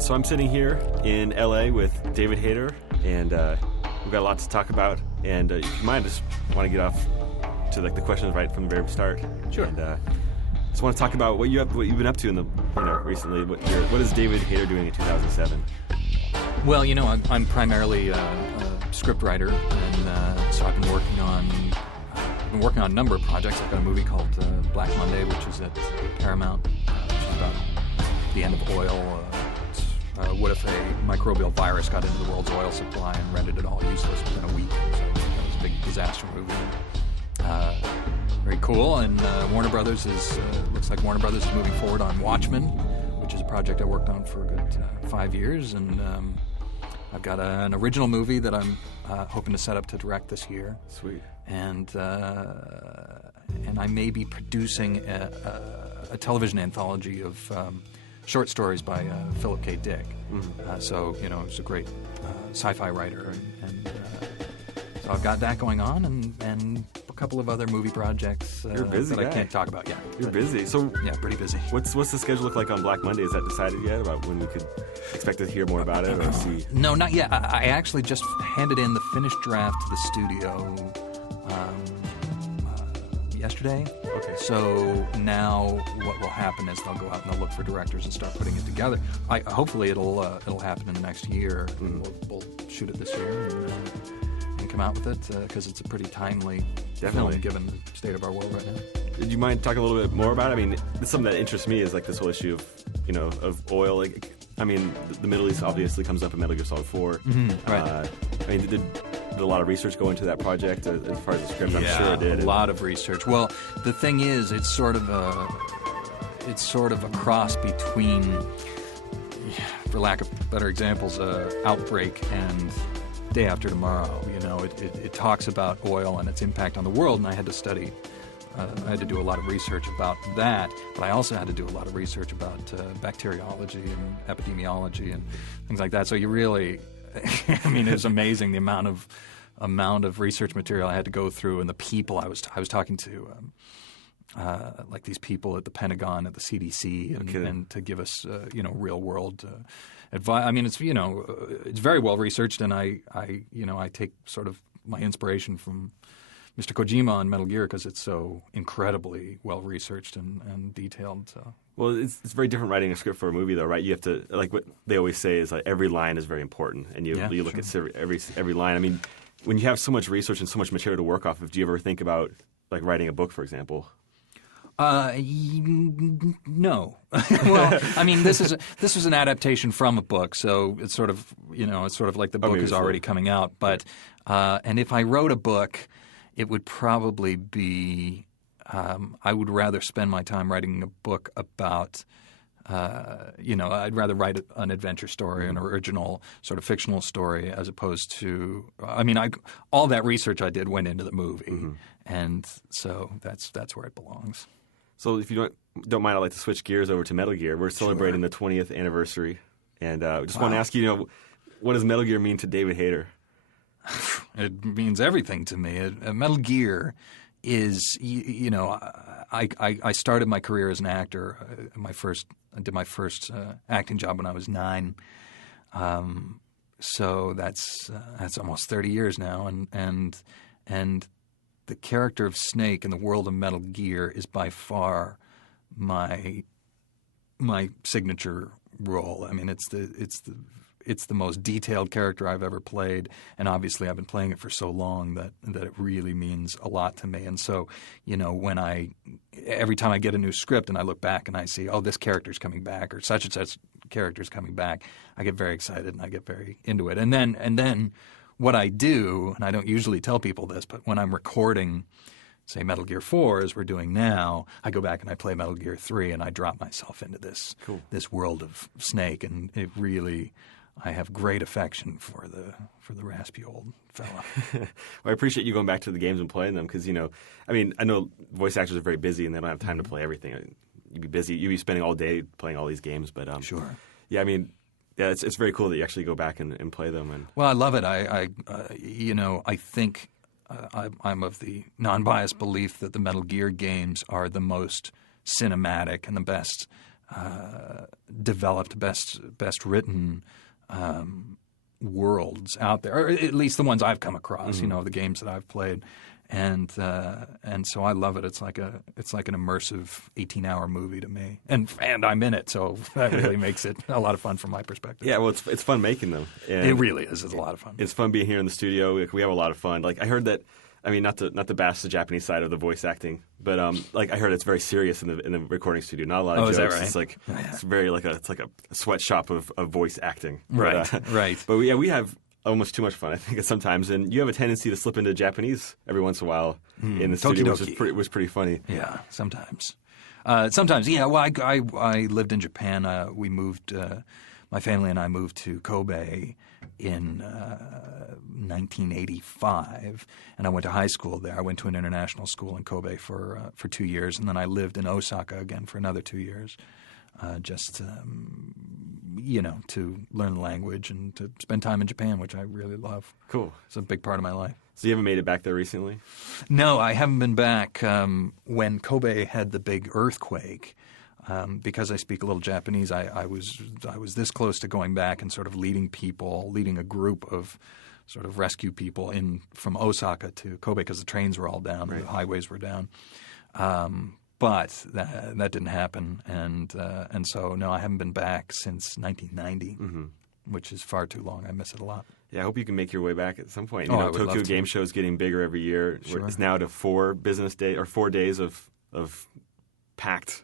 right, so I'm sitting here in LA with David Hayter, and we've got a lot to talk about. And if you mind, just want to get off to like the questions right from the very start. Sure. And just want to talk about what you've been up to in the recently. What is David Hayter doing in 2007? Well, I'm primarily a script writer, and so I've been working on a number of projects. I've got a movie called Black Monday, which is at Paramount, which is about the end of oil. What if a microbial virus got into the world's oil supply and rendered it all useless within a week? So that was a big disaster movie. Very cool. And Warner Brothers looks like Warner Brothers is moving forward on Watchmen, which is a project I worked on for a good 5 years. And I've got an original movie that I'm hoping to set up to direct this year. Sweet. And I may be producing a television anthology of short stories by Philip K. Dick. Mm-hmm. So he's a great sci-fi writer, and so I've got that going on, and a couple of other movie projects You're a busy that guy. I can't talk about yet. You're busy. So yeah, pretty busy. What's the schedule look like on Black Monday? Is that decided yet about when we could expect to hear more about it or see? No, not yet. I actually just handed in the finished draft to the studio yesterday. Okay. So now what will happen is they'll go out and they'll look for directors and start putting it together. Hopefully it'll happen in the next year. Mm-hmm. We'll shoot it this year and come out with it because it's a pretty timely Definitely. film given the state of our world right now. Do you mind talking a little bit more about it? I mean, something that interests me is like this whole issue of of oil. Like, I mean, the Middle East obviously comes up in Metal Gear Solid 4. Mm-hmm. Right. I mean, did a lot of research go into that project as far as the script? I'm sure it did. A lot of research. Well, the thing is, it's sort of a cross between, for lack of better examples, Outbreak and Day After Tomorrow. It talks about oil and its impact on the world, and I had to study. I had to do a lot of research about that, but I also had to do a lot of research about bacteriology and epidemiology and things like that. So you really, I mean, it was amazing the amount of research material I had to go through, and the people I was talking to, like these people at the Pentagon, at the CDC, and to give us real world advice. I mean, it's it's very well researched, and I take sort of my inspiration from Mr. Kojima on Metal Gear because it's so incredibly well researched and detailed. So. Well, it's very different writing a script for a movie, though, right? You have to, like what they always say is like every line is very important, and you look at every line. I mean, when you have so much research and so much material to work off of, do you ever think about like writing a book, for example? No. Well, I mean, this was an adaptation from a book, so it's sort of like the book is already coming out. But and if I wrote a book, it would probably be I would rather spend my time writing a book about. I'd rather write an adventure story, an original sort of fictional story, as opposed to. I mean, all that research I did went into the movie, and so that's where it belongs. So, if you don't mind, I'd like to switch gears over to Metal Gear. We're celebrating the 20th anniversary, and just want to ask you, what does Metal Gear mean to David Hayter? It means everything to me. Metal Gear is, I started my career as an actor. I did my first acting job when I was 9. So that's almost 30 years now, and the character of Snake in the world of Metal Gear is by far my signature role. I mean, it's the most detailed character I've ever played, and obviously I've been playing it for so long that it really means a lot to me. And so, every time I get a new script and I look back and I see, oh, this character's coming back or such and such character's coming back, I get very excited and I get very into it. And then what I do, and I don't usually tell people this, but when I'm recording, say, Metal Gear 4, as we're doing now, I go back and I play Metal Gear 3 and I drop myself into this world of Snake, and it really, I have great affection for the raspy old fella. Well, I appreciate you going back to the games and playing them because, I mean, I know voice actors are very busy and they don't have time to play everything. You'd be busy. You'd be spending all day playing all these games, but sure. Yeah, I mean, yeah, it's very cool that you actually go back and play them. And well, I love it. I think I'm of the non-biased belief that the Metal Gear games are the most cinematic and the best developed, best written worlds out there, or at least the ones I've come across. Mm-hmm. You know, the games that I've played, and so I love it. It's like an immersive 18-hour movie to me, and I'm in it, so that really makes it a lot of fun from my perspective. Yeah, well, it's fun making them. And it really is. It's a lot of fun. It's fun being here in the studio. We have a lot of fun. Like I heard that. I mean, not to bash the Japanese side of the voice acting, but like I heard it's very serious in the recording studio. Not a lot of jokes. Is that right? It's like it's very like it's like a sweatshop of voice acting. Right, right. But yeah, we have almost too much fun, I think, sometimes. And you have a tendency to slip into Japanese every once in a while in the studio, which was pretty funny. Yeah, sometimes. Sometimes, yeah. Well, I lived in Japan. We moved. My family and I moved to Kobe in 1985, and I went to high school there. I went to an international school in Kobe for 2 years, and then I lived in Osaka again for another 2 years, to learn the language and to spend time in Japan, which I really love. Cool. It's a big part of my life. So you haven't made it back there recently? No, I haven't been back. When Kobe had the big earthquake, because I speak a little Japanese, I was this close to going back and sort of leading a group of sort of rescue people from Osaka to Kobe because the trains were all down, right. The highways were down. But that didn't happen, and so no, I haven't been back since 1990, which is far too long. I miss it a lot. Yeah, I hope you can make your way back at some point. Tokyo Game Show is getting bigger every year. Sure. It's now to 4 days of packed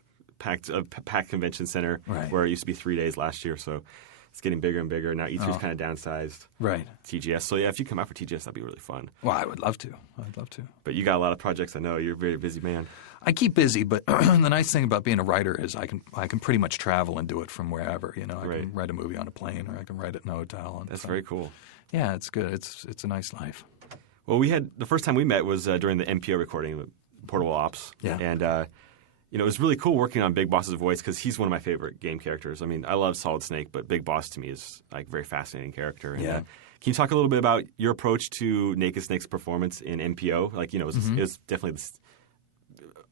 convention center, right. Where it used to be 3 days last year. So it's getting bigger and bigger. Now E3's kind of downsized. Right. TGS. So yeah, if you come out for TGS, that'd be really fun. Well, I would love to. I'd love to. But you got a lot of projects. I know you're a very busy man. I keep busy, but the nice thing about being a writer is I can pretty much travel and do it from wherever. You know, I can write a movie on a plane, or I can write it in a hotel. And that's very cool. Yeah, it's good. It's a nice life. Well, the first time we met was during the MPO recording with Portable Ops. Yeah. And it was really cool working on Big Boss's voice because he's one of my favorite game characters. I mean, I love Solid Snake, but Big Boss to me is like a very fascinating character. And, yeah. Can you talk a little bit about your approach to Naked Snake's performance in MPO? Like, it was definitely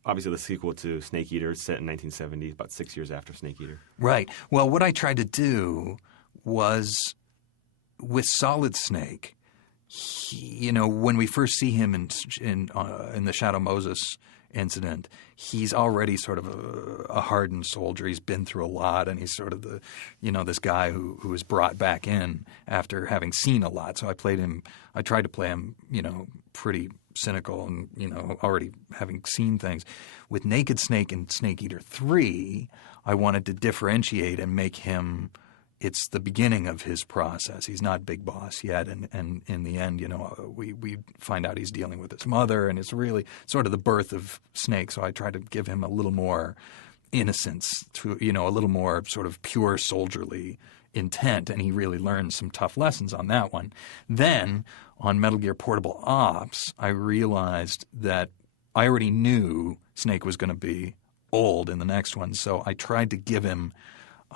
obviously the sequel to Snake Eater, set in 1970, about 6 years after Snake Eater. Right. Well, what I tried to do was with Solid Snake, when we first see him in the Shadow Moses incident, he's already sort of a hardened soldier. He's been through a lot, and he's sort of this guy who was brought back in after having seen a lot. So I tried to play him, pretty cynical and, already having seen things. With Naked Snake and Snake Eater 3, I wanted to differentiate and make him, it's the beginning of his process. He's not Big Boss yet, and in the end, we find out he's dealing with his mother, and it's really sort of the birth of Snake. So I try to give him a little more innocence, to a little more sort of pure soldierly intent, and he really learns some tough lessons on that one. Then on Metal Gear Portable Ops, I realized that I already knew Snake was going to be old in the next one, so I tried to give him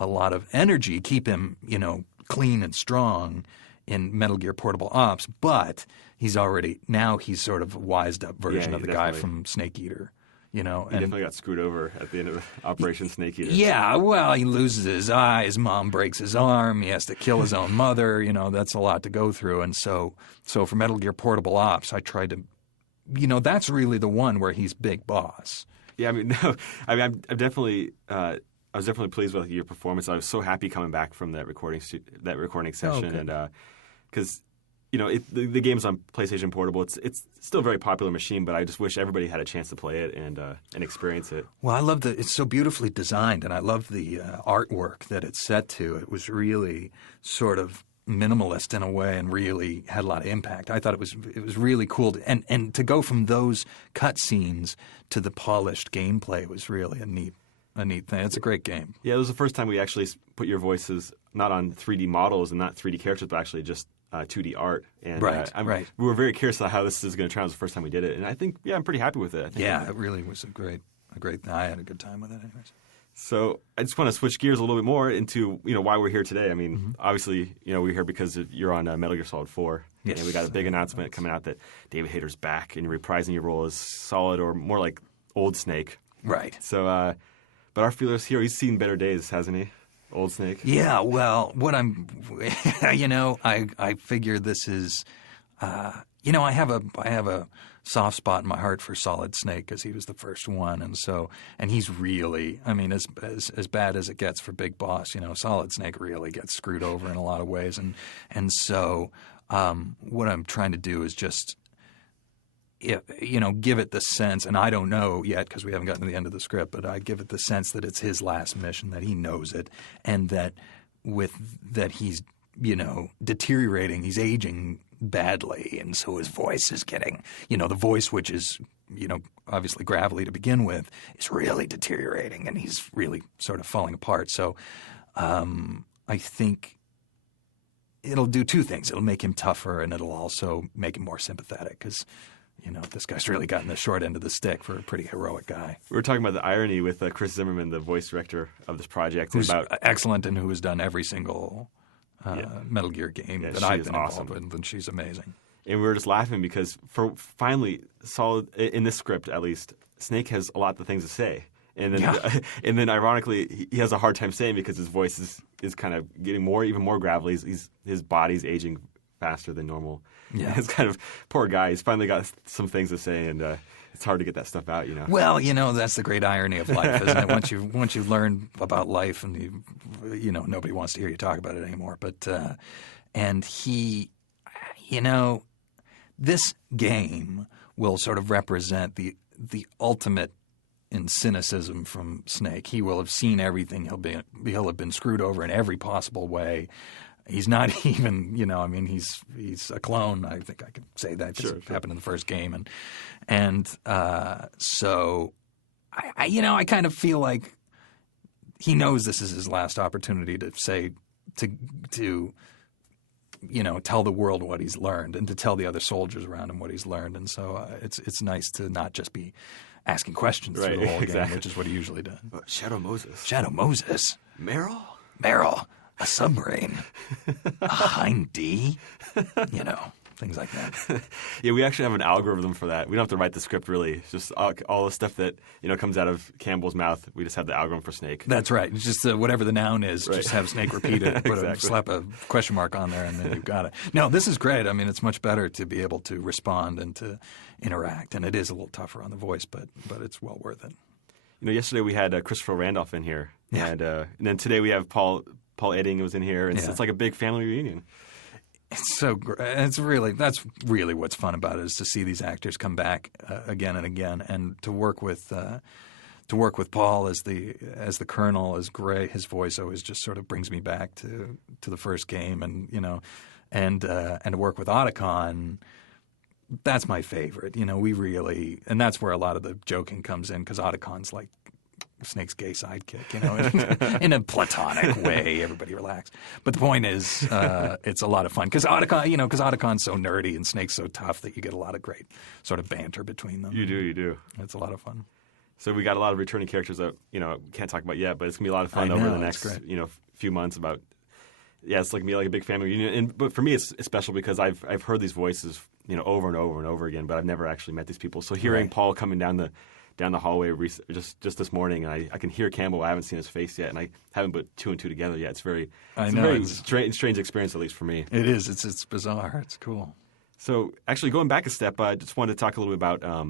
a lot of energy, keep him, clean and strong in Metal Gear Portable Ops, but he's sort of a wised up version of the guy from Snake Eater, He definitely got screwed over at the end of Operation Snake Eater. Yeah, well, he loses his eye, his mom breaks his arm, he has to kill his own mother, that's a lot to go through. And so for Metal Gear Portable Ops, I tried to, that's really the one where he's Big Boss. Yeah, I'm definitely... I was definitely pleased with your performance. I was so happy coming back from that recording session, and because the game's on PlayStation Portable. It's still a very popular machine, but I just wish everybody had a chance to play it and experience it. Well, I love it's so beautifully designed, and I love the artwork that it's set to. It was really sort of minimalist in a way, and really had a lot of impact. I thought it was really cool, and to go from those cutscenes to the polished gameplay was really a neat thing. It's a great game. Yeah, it was the first time we actually put your voices not on 3D models and not 3D characters, but actually just 2D art. And right. We were very curious about how this is going to turn out. It was the first time we did it, and I think I'm pretty happy with it. It really was a great thing. I had a good time with it, anyways. So I just want to switch gears a little bit more into why we're here today. I mean, obviously, we're here because you're on Metal Gear Solid 4. Yes. And we got a big announcement coming out that David Hayter's back and you're reprising your role as Solid, or more like Old Snake. Right. So. But our feelers here, he's seen better days, hasn't he? Old Snake. Yeah, well, what I'm, I figure this is, I have a soft spot in my heart for Solid Snake because he was the first one, and he's really, I mean, as bad as it gets for Big Boss, Solid Snake really gets screwed over in a lot of ways, and so what I'm trying to do is just, give it the sense, and I don't know yet because we haven't gotten to the end of the script, but I give it the sense that it's his last mission, that he knows it, and that he's, deteriorating, he's aging badly, and so his voice is getting, the voice which is, obviously gravelly to begin with, is really deteriorating, and he's really sort of falling apart. So I think it'll do two things. It'll make him tougher, and it'll also make him more sympathetic because this guy's really gotten the short end of the stick for a pretty heroic guy. We were talking about the irony with Chris Zimmerman, the voice director of this project. Who's excellent and who has done every single Metal Gear game that I've been involved with, and she's amazing. And we were just laughing because finally, Solid, in this script at least, Snake has a lot of things to say. And then, and then ironically, he has a hard time saying because his voice is kind of getting even more gravelly. His body's aging faster than normal. Yeah. It's kind of, poor guy. He's finally got some things to say, and it's hard to get that stuff out, Well, that's the great irony of life, isn't it? Once you learn about life, and nobody wants to hear you talk about it anymore. But and he, this game will sort of represent the ultimate in cynicism from Snake. He will have seen everything. He'll have been screwed over in every possible way. He's not even, he's a clone. I think I could say that because it happened in the first game, and so I kind of feel like he knows this is his last opportunity to say to tell the world what he's learned and to tell the other soldiers around him what he's learned, and so it's nice to not just be asking questions through the whole game, which is what he usually does. Shadow Moses, Meryl. A submarine, a Hind D, things like that. Yeah, we actually have an algorithm for that. We don't have to write the script really. It's just all the stuff that comes out of Campbell's mouth. We just have the algorithm for Snake. That's right. It's just whatever the noun is, just have Snake repeat it, slap a question mark on there, and then you've got it. No, this is great. I mean, it's much better to be able to respond and to interact, and it is a little tougher on the voice, but it's well worth it. Yesterday we had Christopher Randolph in here, and then today we have Paul Edding was in here, and it's like a big family reunion. It's so great. That's really what's fun about it, is to see these actors come back again and again, and to work with Paul as the Colonel, as Gray. His voice always just sort of brings me back to the first game, and and to work with HIDECHAN. That's my favorite. We really, and that's where a lot of the joking comes in, because HIDECHAN's like Snake's gay sidekick, in a platonic way. Everybody relax. But the point is, it's a lot of fun because HIDECHAN's so nerdy and Snake's so tough that you get a lot of great sort of banter between them. You do. It's a lot of fun. So we got a lot of returning characters that can't talk about yet, but it's gonna be a lot of fun over the next few months. It's like a big family reunion. But for me, it's special because I've heard these voices over and over and over again, but I've never actually met these people. So hearing Paul coming down the hallway just this morning, and I can hear Campbell. I haven't seen his face yet, and I haven't put two and two together yet. It's a very strange experience, at least for me. It is. It's bizarre. It's cool. So actually, going back a step, I just wanted to talk a little bit about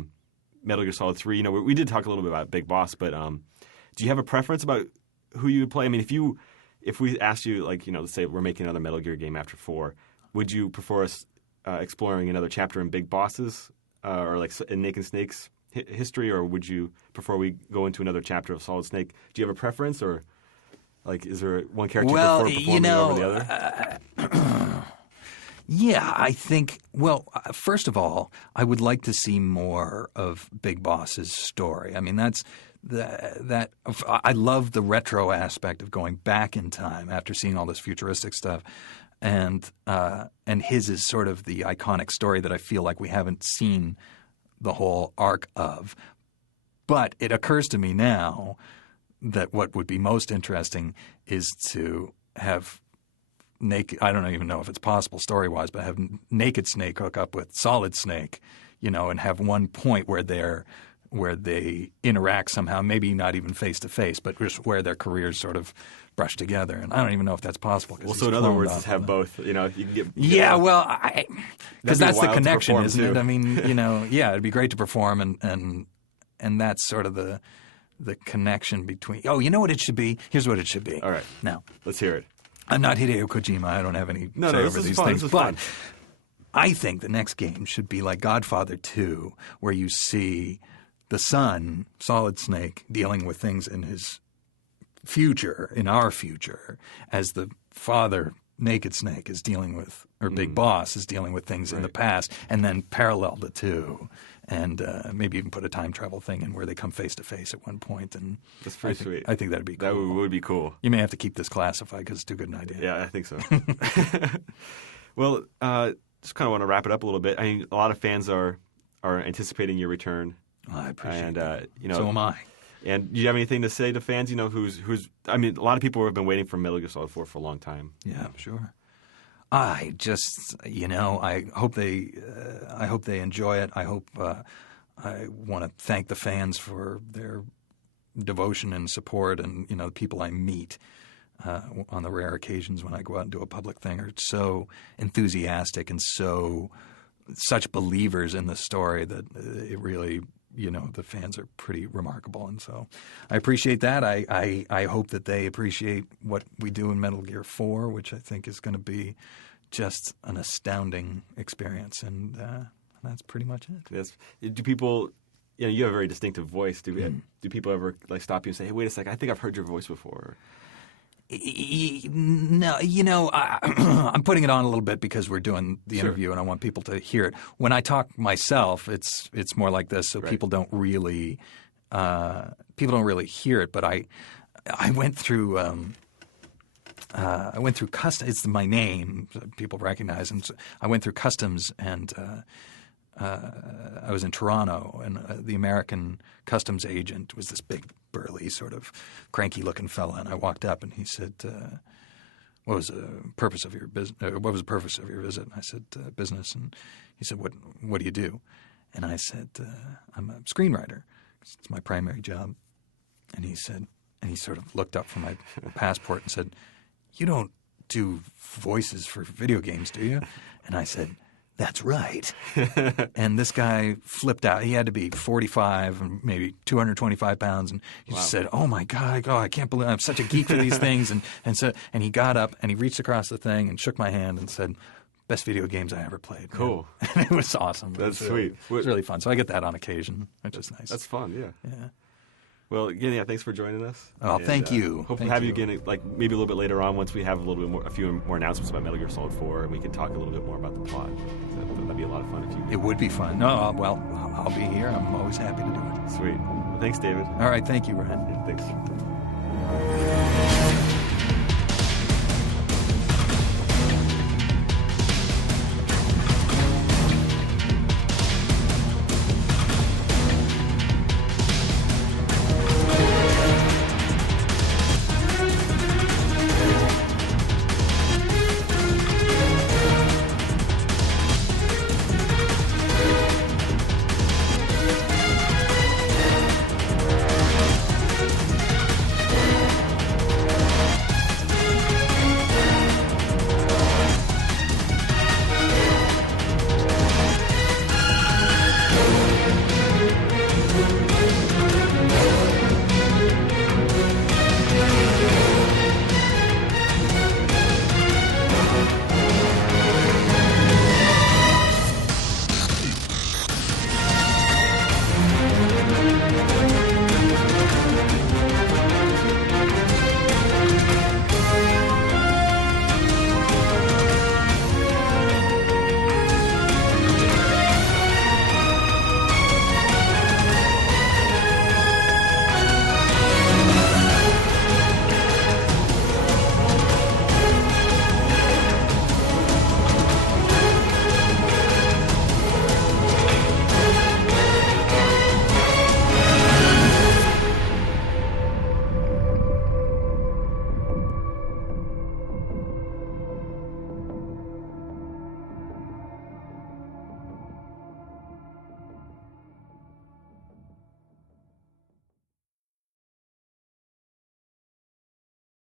Metal Gear Solid 3. We did talk a little bit about Big Boss, but do you have a preference about who you would play? I mean, if we asked you, let's say we're making another Metal Gear game after 4, would you prefer us exploring another chapter in Big Boss's or in Nick and Snake's history, or would you prefer we go into another chapter of Solid Snake? Do you have a preference, or is there one character you prefer performing over the other? Yeah, I think. Well, first of all, I would like to see more of Big Boss's story. I mean, that's that. I love the retro aspect of going back in time after seeing all this futuristic stuff. And his is sort of the iconic story that I feel like we haven't seen the whole arc of. But it occurs to me now that what would be most interesting is to have I don't even know if it's possible story-wise, but have Naked Snake hook up with Solid Snake, and have one point where they're where they interact somehow, maybe not even face-to-face, but just where their careers sort of brush together. And I don't even know if that's possible. Well, so in other words, just have both. You know, you can get yeah, well, because that's the connection, isn't it? Too. I mean, you know, yeah, it'd be great to perform, and that's sort of the connection between. Oh, you know what it should be? Here's what it should be. All right, now let's hear it. I'm not Hideo Kojima. I don't have any say over these things, but I think the next game should be like Godfather 2, where you see the son, Solid Snake, dealing with things in his future, in our future, as the father, Naked Snake, is dealing with, or Big Boss is dealing with things in the past, and then parallel the two, and maybe even put a time travel thing in where they come face to face at one point. And that's pretty sweet. I think that'd be cool. That would be cool. You may have to keep this classified because it's too good an idea. Yeah, I think so. Well, just kind of want to wrap it up a little bit. I mean, a lot of fans are anticipating your return. Well, I appreciate that. You know, so am I. And do you have anything to say to fans? You know, who's? I mean, a lot of people have been waiting for Metal Gear Solid 4 for a long time. Yeah, sure. I just, you know, I hope they enjoy it. I want to thank the fans for their devotion and support, and you know, the people I meet on the rare occasions when I go out and do a public thing are so enthusiastic and such believers in the story that it really, you know, the fans are pretty remarkable. And so I appreciate that. I hope that they appreciate what we do in Metal Gear 4, which I think is going to be just an astounding experience. And that's pretty much it. Yes. Do people, you know, you have a very distinctive voice. Do people ever like stop you and say, hey, wait a second, I think I've heard your voice before? No, you know, I'm putting it on a little bit because we're doing the interview and I want people to hear it. When I talk myself, it's more like this, so people don't really hear it. But I went through customs. It's my name, so people recognize, and so I went through customs and. I was in Toronto, and the American customs agent was this big, burly, sort of cranky-looking fella. And I walked up, and he said, "What was the purpose of your business? What was the purpose of your visit?" And I said, "Business." And he said, "What do you do?" And I said, "I'm a screenwriter. It's my primary job." And he said, and he sort of looked up from my passport and said, "You don't do voices for video games, do you?" And I said, "That's right." And this guy flipped out. He had to be 45 and maybe 225 pounds. And he just said, "Oh, my God, I can't believe I'm such a geek for these things." And he got up and he reached across the thing and shook my hand and said, "Best video games I ever played." Cool. And it was awesome. That's sweet. It was really fun. So I get that on occasion, which is nice. That's fun, yeah. Yeah. Well, again, thanks for joining us. Oh, and, thank you. Hope to have you again, like maybe a little bit later on once we have a few more announcements about Metal Gear Solid 4, and we can talk a little bit more about the plot. That'd be a lot of fun if you. It would be fun. No, well, I'll be here. I'm always happy to do it. Sweet. Well, thanks, David. All right, thank you, Ryan. Yeah, thanks.